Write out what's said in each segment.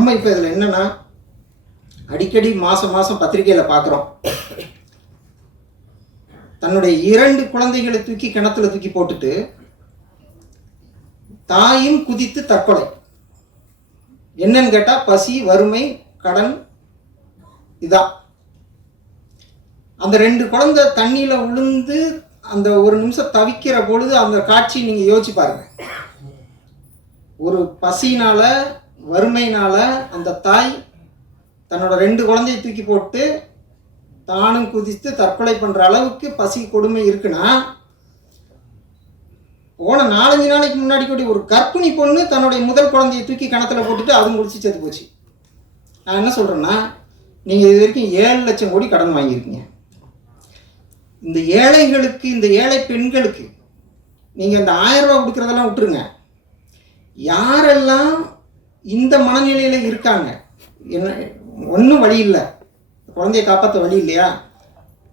நம்ம இப்போ இதில் என்னென்னா, அடிக்கடி மாதம் மாதம் பத்திரிகையில் பார்க்குறோம், தன்னுடைய 2 குழந்தைகளை தூக்கி கிணத்துல தூக்கி போட்டுட்டு தாயும் குதித்து தற்கொலை. என்னன்னு கேட்டால் பசி, வறுமை, கடன். இதான் அந்த 2 குழந்தை தண்ணியில் விழுந்து அந்த ஒரு நிமிஷம் தவிக்கிற பொழுது அந்த காட்சி நீங்கள் யோசிச்சு பாருங்க. ஒரு பசியினால, வறுமையினால அந்த தாய் தன்னோட 2 குழந்தையை தூக்கி போட்டு தானும் குதித்து தற்கொலை பண்ணுற அளவுக்கு பசி கொடுமை இருக்குன்னா, போன 4-5 நாளைக்கு முன்னாடி கூட ஒரு கர்ப்பிணி பொண்ணு தன்னுடைய முதல் குழந்தையை தூக்கி கிணத்துல போட்டுட்டு அது முடிச்சு செத்து போச்சு. நான் என்ன சொல்கிறேன்னா, நீங்கள் இது வரைக்கும் 7 லட்சம் கோடி கடன் வாங்கியிருக்கீங்க. இந்த ஏழைகளுக்கு, இந்த ஏழை பெண்களுக்கு நீங்கள் இந்த 1000 ரூபா கொடுக்குறதெல்லாம் விட்டுருங்க. யாரெல்லாம் இந்த மனநிலையில் இருக்காங்க, என்ன ஒன்றும் வழி இல்லை, குழந்தைய காப்பாற்ற வழி இல்லையா,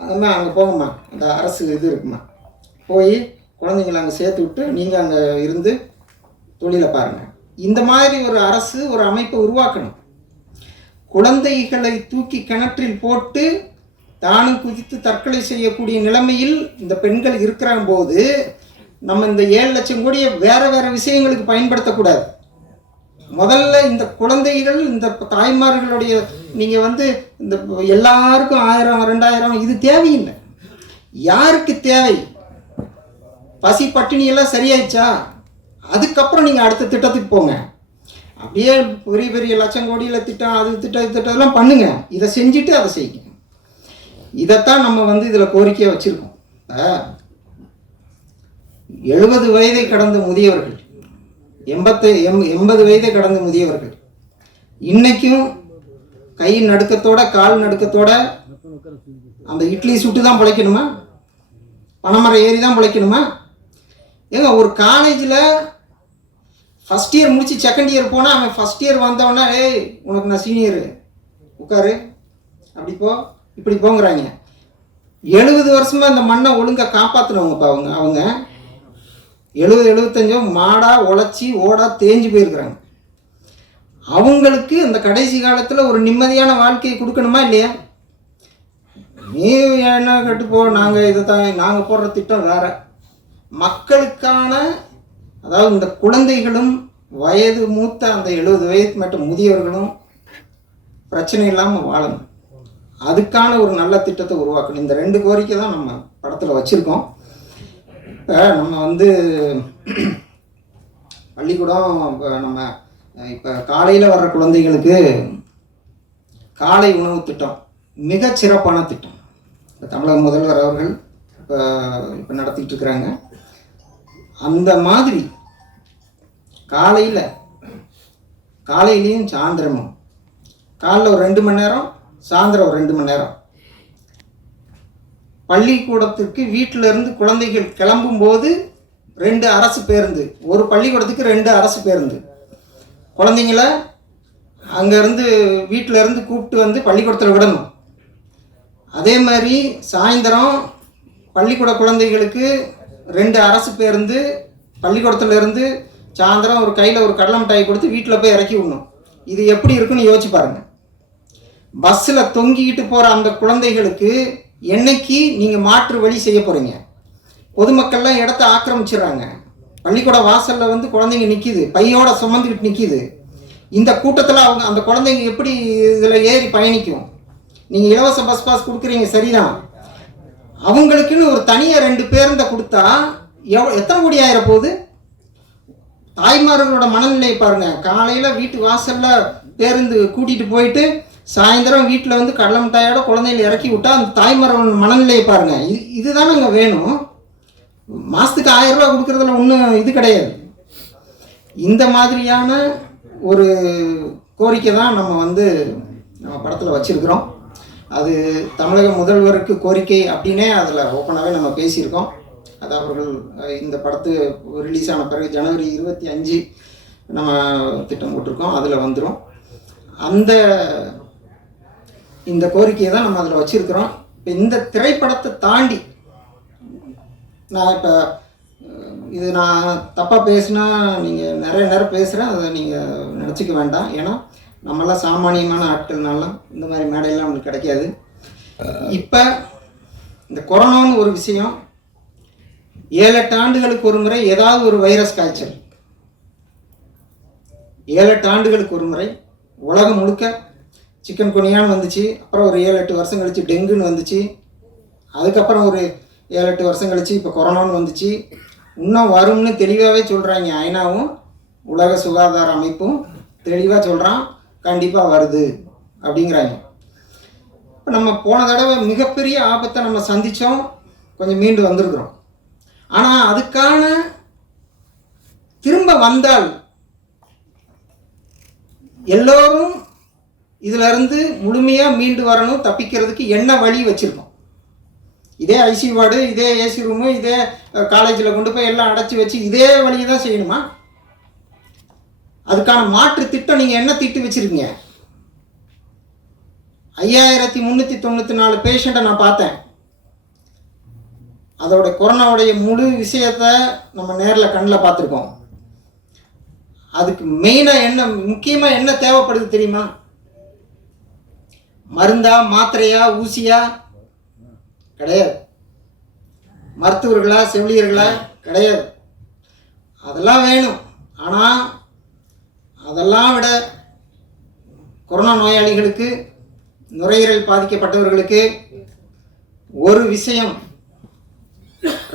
அதுமா அங்கே போங்கம்மா, அந்த அரசு இது இருக்குமா, போய் குழந்தைங்களை அங்கே சேர்த்து விட்டு நீங்கள் அங்கே இருந்து தொழிலை பாருங்கள். இந்த மாதிரி ஒரு அரசு, ஒரு அமைப்பை உருவாக்கணும். குழந்தைகளை தூக்கி கிணற்றில் போட்டு தானும் குதித்து தற்கொலை செய்யக்கூடிய நிலைமையில் இந்த பெண்கள் இருக்கிற போது நம்ம இந்த 7 லட்சம் கோடியை வேறு வேறு விஷயங்களுக்கு பயன்படுத்தக்கூடாது. முதல்ல இந்த குழந்தைகள், இந்த தாய்மார்களுடைய, நீங்கள் இந்த எல்லாருக்கும் 1000 2000 இது தேவையில்லை. யாருக்கு தேவை? பசி பட்டினியெல்லாம் சரியாயிடுச்சா, அதுக்கப்புறம் நீங்கள் அடுத்த திட்டத்துக்கு போங்க. அப்படியே பெரிய பெரிய லட்சம் கோடியில் திட்டம், அது திட்டம்லாம் பண்ணுங்க. இதை செஞ்சுட்டு அதை செய்யுங்க. இதைத்தான் நம்ம இதில் கோரிக்கையாக வச்சுருக்கோம். 70 வயதை கடந்த முதியவர்கள், 80 வயதை கடந்த முதியவர்கள் இன்னைக்கும் கை நடுக்கத்தோட, கால் நடுக்கத்தோட அந்த இட்லி சுட்டு தான் பிழைக்கணுமா? பனைமரம் ஏறி தான் பிழைக்கணுமா? ஏங்க, ஒரு காலேஜில் ஃபஸ்ட் இயர் முடிச்சு செகண்ட் இயர் போனால் அவன் ஃபஸ்ட் இயர் வந்தவொடனே, ஏய் உனக்கு நான் சீனியரு, உட்காரு, அப்படி போ, இப்படி போங்கிறாங்க. 70 வருஷமாக இந்த மண்ணை ஒழுங்காக காப்பாற்றினவங்கப்பா அவங்க 70-75 மாடா உழைச்சி ஓடா தேஞ்சு போயிருக்கிறாங்க. அவங்களுக்கு அந்த கடைசி காலத்தில் ஒரு நிம்மதியான வாழ்க்கையை கொடுக்கணுமா இல்லையா? நீ என்ன கட்டுப்போ, நாங்கள் இதை தான் நாங்கள் போடுற திட்டம் வேற. மக்களுக்கான, அதாவது இந்த குழந்தைகளும் வயது மூத்த அந்த 70 வயதுக்கு மேட்ட முதியவர்களும் பிரச்சனை இல்லாமல் வாழணும். அதுக்கான ஒரு நல்ல திட்டத்தை உருவாக்கணும். இந்த 2 கோரிக்கை தான் நம்ம படத்தில் வச்சுருக்கோம். இப்போ நம்ம பள்ளிக்கூடம், இப்போ நம்ம இப்போ காலையில் வர்ற குழந்தைகளுக்கு காலை உணவு திட்டம் மிகச்சிறப்பான திட்டம். இப்போ தமிழக முதல்வர் அவர்கள் இப்போ நடத்திட்டு இருக்கிறாங்க. அந்த மாதிரி காலையிலையும் சாயந்தரமும், காலைல ஒரு 2 மணி நேரம், சாயந்தரம் ஒரு 2 மணி நேரம் பள்ளிக்கூடத்துக்கு வீட்டில் இருந்து குழந்தைகள் கிளம்பும்போது 2 அரசு பேருந்து, ஒரு பள்ளிக்கூடத்துக்கு 2 அரசு பேருந்து, குழந்தைங்கள அங்கேருந்து வீட்டில் இருந்து கூப்பிட்டு பள்ளிக்கூடத்தில் விடணும். அதே மாதிரி சாயந்தரம் பள்ளிக்கூட குழந்தைகளுக்கு 2 அரசு பேருந்து, பள்ளிக்கூடத்தில் இருந்து சாயந்தரம் ஒரு கையில் ஒரு கடலை மிட்டாய் கொடுத்து வீட்டில் போய் இறக்கி விடணும். இது எப்படி இருக்குன்னு யோசிச்சு பாருங்கள். பஸ்ஸில் தொங்கிக்கிட்டு போகிற அந்த குழந்தைகளுக்கு என்னைக்கு நீங்கள் மாற்று வழி செய்ய போகிறீங்க? பொதுமக்கள்லாம் இடத்த ஆக்கிரமிச்சிடுறாங்க. பள்ளிக்கூட வாசலில் குழந்தைங்க நிற்கிது, பையோட சுமந்துக்கிட்டு நிற்கிது. இந்த கூட்டத்தில் அவங்க அந்த குழந்தைங்க எப்படி இதில் ஏறி பயணிக்கும்? நீங்கள் இலவச பஸ் பாஸ் கொடுக்குறீங்க சரிதான், அவங்களுக்குன்னு ஒரு தனியாக 2 பேருந்தை கொடுத்தா எத்தனை கோடி ஆயிர போகுது? தாய்மார்களோட மனநிலையை பாருங்கள். காலையில் வீட்டு வாசலில் பேருந்து கூட்டிகிட்டு போயிட்டு சாயந்தரம் வீட்டில் கடலை மிட்டாயோட குழந்தைகளை இறக்கி விட்டால் அந்த தாய்மார்களோட மனநிலையை பாருங்கள். இதுதானே அங்கே வேணும். மாதத்துக்கு 1000 ரூபா கொடுக்குறதுல ஒன்றும் இது கிடையாது. இந்த மாதிரியான ஒரு கோரிக்கை தான் நம்ம படத்தில் வச்சுருக்கிறோம். அது தமிழக முதல்வருக்கு கோரிக்கை அப்படின்னே அதில் ஓப்பனாகவே நம்ம பேசியிருக்கோம். அது அவர்கள் இந்த படத்து ரிலீஸ் ஆன பிறகு ஜனவரி 25 நம்ம திட்டம் போட்டிருக்கோம், அதில் வந்துடும். இந்த கோரிக்கையை தான் நம்ம அதில் வச்சுருக்கிறோம். இப்போ இந்த திரைப்படத்தை தாண்டி நான் இப்போ இது நான் தப்பாக பேசுனா நீங்கள் நிறைய நேரம் பேசுகிறேன், அதை நீங்கள் நினச்சிக்க வேண்டாம். ஏன்னா நம்மளாம் சாமானியமான ஆட்கள்னாலாம் இந்த மாதிரி மேடையெல்லாம் நம்மளுக்கு கிடைக்காது. இப்போ இந்த கொரோனான்னு ஒரு விஷயம் 7-8 ஆண்டுகளுக்கு ஒரு முறை ஏதாவது ஒரு வைரஸ் காய்ச்சல், 7-8 ஆண்டுகளுக்கு ஒரு முறை உலகம் முழுக்க சிக்கன் குனியான்னு வந்துச்சு. அப்புறம் ஒரு 7-8 வருஷம் கழிச்சு டெங்குன்னு வந்துச்சு. அதுக்கப்புறம் ஒரு 7-8 வருஷம் கழிச்சு இப்போ கொரோனான்னு வந்துச்சு. இன்னும் வரும்னு தெளிவாகவே சொல்கிறாங்க. ஐநாவும் உலக சுகாதார அமைப்பும் தெளிவாக சொல்கிறான், கண்டிப்பாக வருது அப்படிங்கிறாங்க. இப்போ நம்ம போன தடவை மிகப்பெரிய ஆபத்தை நம்ம சந்தித்தோம், கொஞ்சம் மீண்டு வந்திருக்கிறோம். ஆனால் அதுக்கான திரும்ப வந்தால் எல்லோரும் இதிலிருந்து முழுமையாக மீண்டு வரணும், தப்பிக்கிறதுக்கு என்ன வழி வச்சுருக்கோம்? இதே ஐசியூ வார்டு, இதே ஏசி ரூமு, இதே காலேஜில் கொண்டு போய் எல்லாம் அடைச்சி வச்சு இதே வழியை தான் செய்யணுமா? அதுக்கான மாற்று திட்டம் நீங்கள் என்ன திட்டு வச்சுருக்கீங்க? 5394 பேஷண்ட்டை நான் பார்த்தேன். அதோட கொரோனாவுடைய முழு விஷயத்தை நம்ம நேரில் கண்ணில் பார்த்துருக்கோம். அதுக்கு மெயினாக என்ன, முக்கியமாக என்ன தேவைப்படுது தெரியுமா? மருந்தா, மாத்திரையா, ஊசியா? கிடையாது. மருத்துவர்களா, செவிலியர்களா? கிடையாது. அதெல்லாம் வேணும். ஆனால் அதெல்லாம் விட கொரோனா நோயாளிகளுக்கு, நுரையீரல் பாதிக்கப்பட்டவர்களுக்கு ஒரு விஷயம்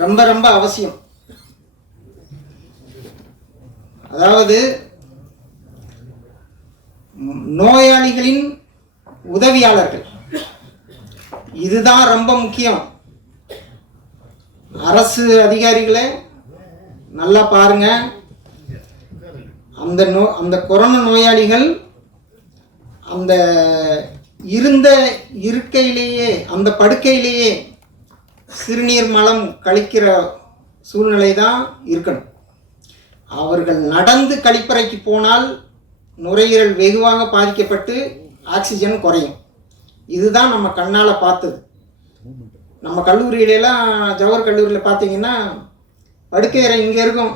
ரொம்ப ரொம்ப அவசியம். அதாவது நோயாளிகளின் உதவியாளர்கள், இதுதான் ரொம்ப முக்கியம். அரசு அதிகாரிகளே நல்லா பாருங்க, அந்த கொரோனா நோயாளிகள் அந்த இருந்த இருக்கையிலேயே, அந்த படுக்கையிலேயே சிறுநீர் மலம் கழிக்கிற சூழ்நிலை தான் இருக்கணும். அவர்கள் நடந்து கழிப்பறைக்கு போனால் நுரையீரல் வெகுவாக பாதிக்கப்பட்டு ஆக்சிஜன் குறையும். இதுதான் நம்ம கண்ணால் பார்த்தது. நம்ம கல்லூரியிலலாம், ஜவஹர் கல்லூரியில் பார்த்தீங்கன்னா படுக்கை அறை இங்கே இருக்கும்,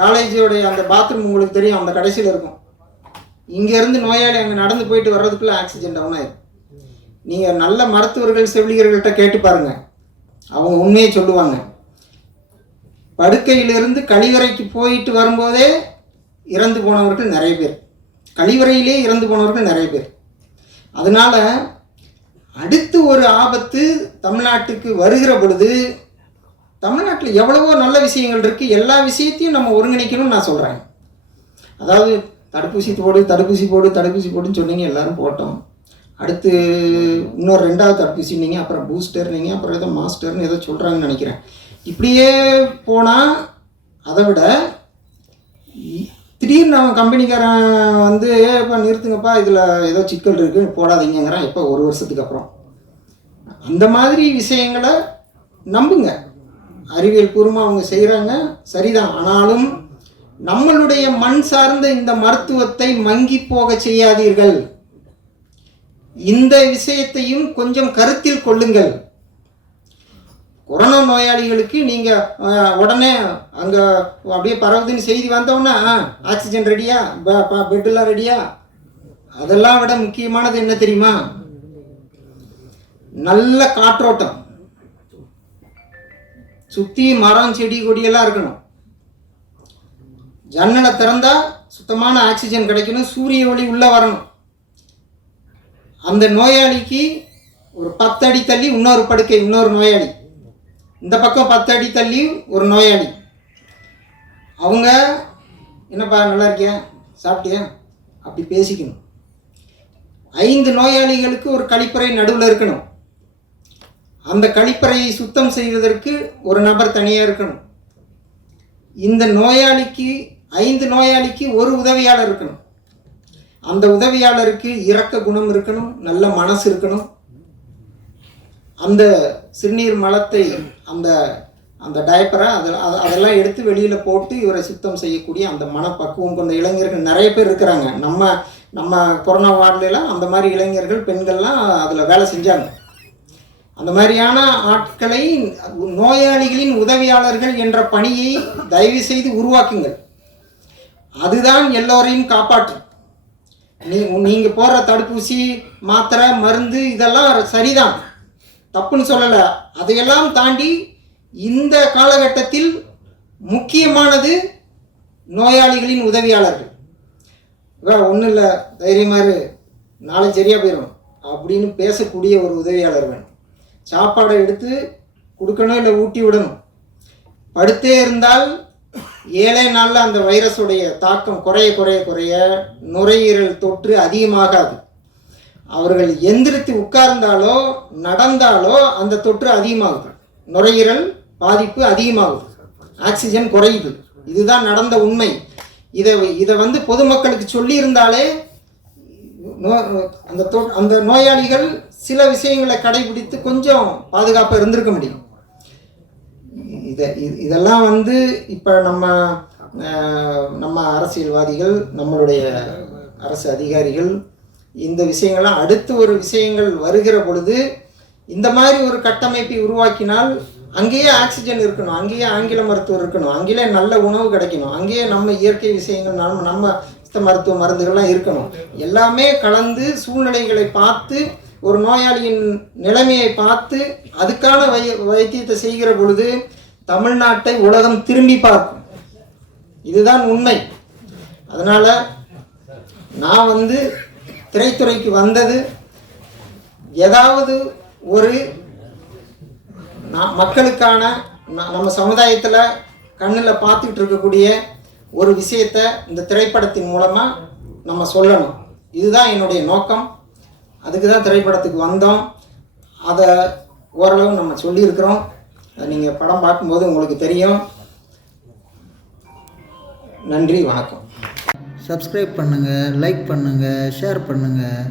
காலேஜோடைய அந்த பாத்ரூம் உங்களுக்கு தெரியும், அந்த கடைசியில் இருக்கும். இங்கேருந்து நோயாளி அங்கே நடந்து போயிட்டு வர்றதுக்குள்ளே ஆக்சிஜன் டவுன் ஆயிடும். நீங்கள் நல்ல மருத்துவர்கள், செவிலியர்கள்ட்ட கேட்டு பாருங்கள், அவங்க உண்மையை சொல்லுவாங்க. படுக்கையிலிருந்து கழிவறைக்கு போயிட்டு வரும்போதே இறந்து போனவர்கள் நிறைய பேர், கழிவறையிலே இறந்து போனவர்கள் நிறைய பேர். அதனால் அடுத்து ஒரு ஆபத்து தமிழ்நாட்டுக்கு வருகிற பொழுது, தமிழ்நாட்டில் எவ்வளவோ நல்ல விஷயங்கள் இருக்குது, எல்லா விஷயத்தையும் நம்ம ஒருங்கிணைக்கணும்னு நான் சொல்கிறேன். அதாவது தடுப்பூசி போடு, தடுப்பூசி போடு, தடுப்பூசி போடுன்னு சொன்னீங்க, எல்லோரும் போட்டோம். அடுத்து இன்னொரு 2வது தடுப்பூசி நீங்கள், அப்புறம் பூஸ்டர் நீங்கள், அப்புறம் ஏதோ மாஸ்டர்னு ஏதோ சொல்கிறாங்கன்னு நினைக்கிறேன். இப்படியே போனால் அதை விட திடீர்னு அவன் கம்பெனிக்காரன் வந்து இப்போ நிறுத்துங்கப்பா, இதில் ஏதோ சிக்கல் இருக்குது போடாதீங்கிறான். இப்போ 1 வருஷத்துக்கு அப்புறம் அந்த மாதிரி விஷயங்களை நம்புங்க. அறிவியல் பூர்வமாக அவங்க செய்கிறாங்க, சரிதான். ஆனாலும் நம்மளுடைய மண் சார்ந்த இந்த மருத்துவத்தை மங்கி போக செய்யாதீர்கள். இந்த விஷயத்தையும் கொஞ்சம் கருத்தில் கொள்ளுங்கள். கொரோனா நோயாளிகளுக்கு நீங்கள் உடனே அங்கே அப்படியே பரவுதுன்னு செய்தி வந்தோன்னா ஆக்சிஜன் ரெடியா, பெட்டெல்லாம் ரெடியா? அதெல்லாம் விட முக்கியமானது என்ன தெரியுமா? நல்ல காற்றோட்டம், சுற்றி மரம் செடி கொடியெல்லாம் இருக்கணும். ஜன்னலை திறந்தா சுத்தமான ஆக்சிஜன் கிடைக்கணும், சூரிய ஒளி உள்ளே வரணும். அந்த நோயாளிக்கு ஒரு 10 அடி தள்ளி இன்னொரு படுக்கை, இன்னொரு நோயாளி, இந்த பக்கம் 10 அடி தள்ளி ஒரு நோயாளி. அவங்க என்னப்பா நல்லா இருக்கியா, சாப்பிட்டியா, அப்படி பேசிக்கணும். 5 நோயாளிகளுக்கு ஒரு கழிப்பறை நடுவில் இருக்கணும். அந்த கழிப்பறையை சுத்தம் செய்வதற்கு ஒரு நபர் தனியாக இருக்கணும். இந்த நோயாளிக்கு 5 நோயாளிக்கு ஒரு உதவியாளர் இருக்கணும். அந்த உதவியாளருக்கு இரக்க குணம் இருக்கணும், நல்ல மனசு இருக்கணும். அந்த சிறுநீர் மலத்தை, அந்த அந்த டயப்பரை அதெல்லாம் எடுத்து வெளியில் போட்டு இவரை சுத்தம் செய்யக்கூடிய அந்த மனப்பக்குவம் கொண்ட இளைஞர்கள் நிறைய பேர் இருக்கிறாங்க. நம்ம கொரோனா வார்டுலாம் அந்த மாதிரி இளைஞர்கள், பெண்கள்லாம் அதில் வேலை செஞ்சாங்க. அந்த மாதிரியான ஆட்களை, நோயாளிகளின் உதவியாளர்கள் என்ற பணியை தயவு செய்து உருவாக்குங்கள். அதுதான் எல்லோரையும் காப்பாற்றும். நீங்கள் போடுற தடுப்பூசி மாத்திரை மருந்து இதெல்லாம் சரிதான், தப்புன்னு சொல்லலை. அதையெல்லாம் தாண்டி இந்த காலகட்டத்தில் முக்கியமானது நோயாளிகளின் உதவியாளர்கள். ஒன்றும் இல்லை, தைரியமாக நாளை சரியாக போயிடும் அப்படின்னு பேசக்கூடிய ஒரு உதவியாளர் வேணும். சாப்பாடை எடுத்து கொடுக்கணும், இல்லை ஊட்டி விடணும். படுத்தே இருந்தால் 7 நாளில் அந்த வைரஸுடைய தாக்கம் குறைய குறைய குறைய நுரையீரல் தொற்று அதிகமாகாது. அவர்கள் எந்திரித்து உட்கார்ந்தாலோ நடந்தாலோ அந்த தொற்று அதிகமாகுது, நுரையீரல் பாதிப்பு அதிகமாகுது, ஆக்சிஜன் குறையுது. இதுதான் நடந்த உண்மை. இதை வந்து பொதுமக்களுக்கு சொல்லியிருந்தாலே அந்த நோயாளிகள் சில விஷயங்களை கடைபிடித்து கொஞ்சம் பாதுகாப்பாக இருந்திருக்க முடியும். இதெல்லாம் வந்து இப்போ நம்ம அரசியல்வாதிகள், நம்மளுடைய அரசு அதிகாரிகள் இந்த விஷயங்கள்லாம் அடுத்து ஒரு விஷயங்கள் வருகிற பொழுது இந்த மாதிரி ஒரு கட்டமைப்பை உருவாக்கினால் அங்கேயே ஆக்சிஜன் இருக்கணும், அங்கேயே ஆங்கில மருத்துவர் இருக்கணும், அங்கேயே நல்ல உணவு கிடைக்கணும், அங்கேயே நம்ம இயற்கை விஷயங்கள் நம்ம மருத்துவ மருந்துகள்லாம் இருக்கணும். எல்லாமே கலந்து சூழ்நிலைகளை பார்த்து ஒரு நோயாளியின் நிலைமையை பார்த்து அதுக்கான வைத்தியத்தை செய்கிற பொழுது தமிழ்நாட்டை உலகம் திரும்பி பார்க்கும். இதுதான் உண்மை. அதனால் நான் வந்து திரைத்துறைக்கு வந்தது ஏதாவது ஒரு மக்களுக்கான நம்ம சமுதாயத்தில் கண்ணில் பார்த்துக்கிட்டு இருக்கக்கூடிய ஒரு விஷயத்தை இந்த திரைப்படத்தின் மூலமாக நம்ம சொல்லணும். இதுதான் என்னுடைய நோக்கம். அதுக்கு தான் திரைப்படத்துக்கு வந்தோம். அதை ஓரளவு நம்ம சொல்லியிருக்கிறோம். நீங்கள் படம் பார்க்கும்போது உங்களுக்கு தெரியும். நன்றி, வணக்கம். சப்ஸ்கிரைப் பண்ணுங்கள், லைக் பண்ணுங்கள், ஷேர் பண்ணுங்கள்.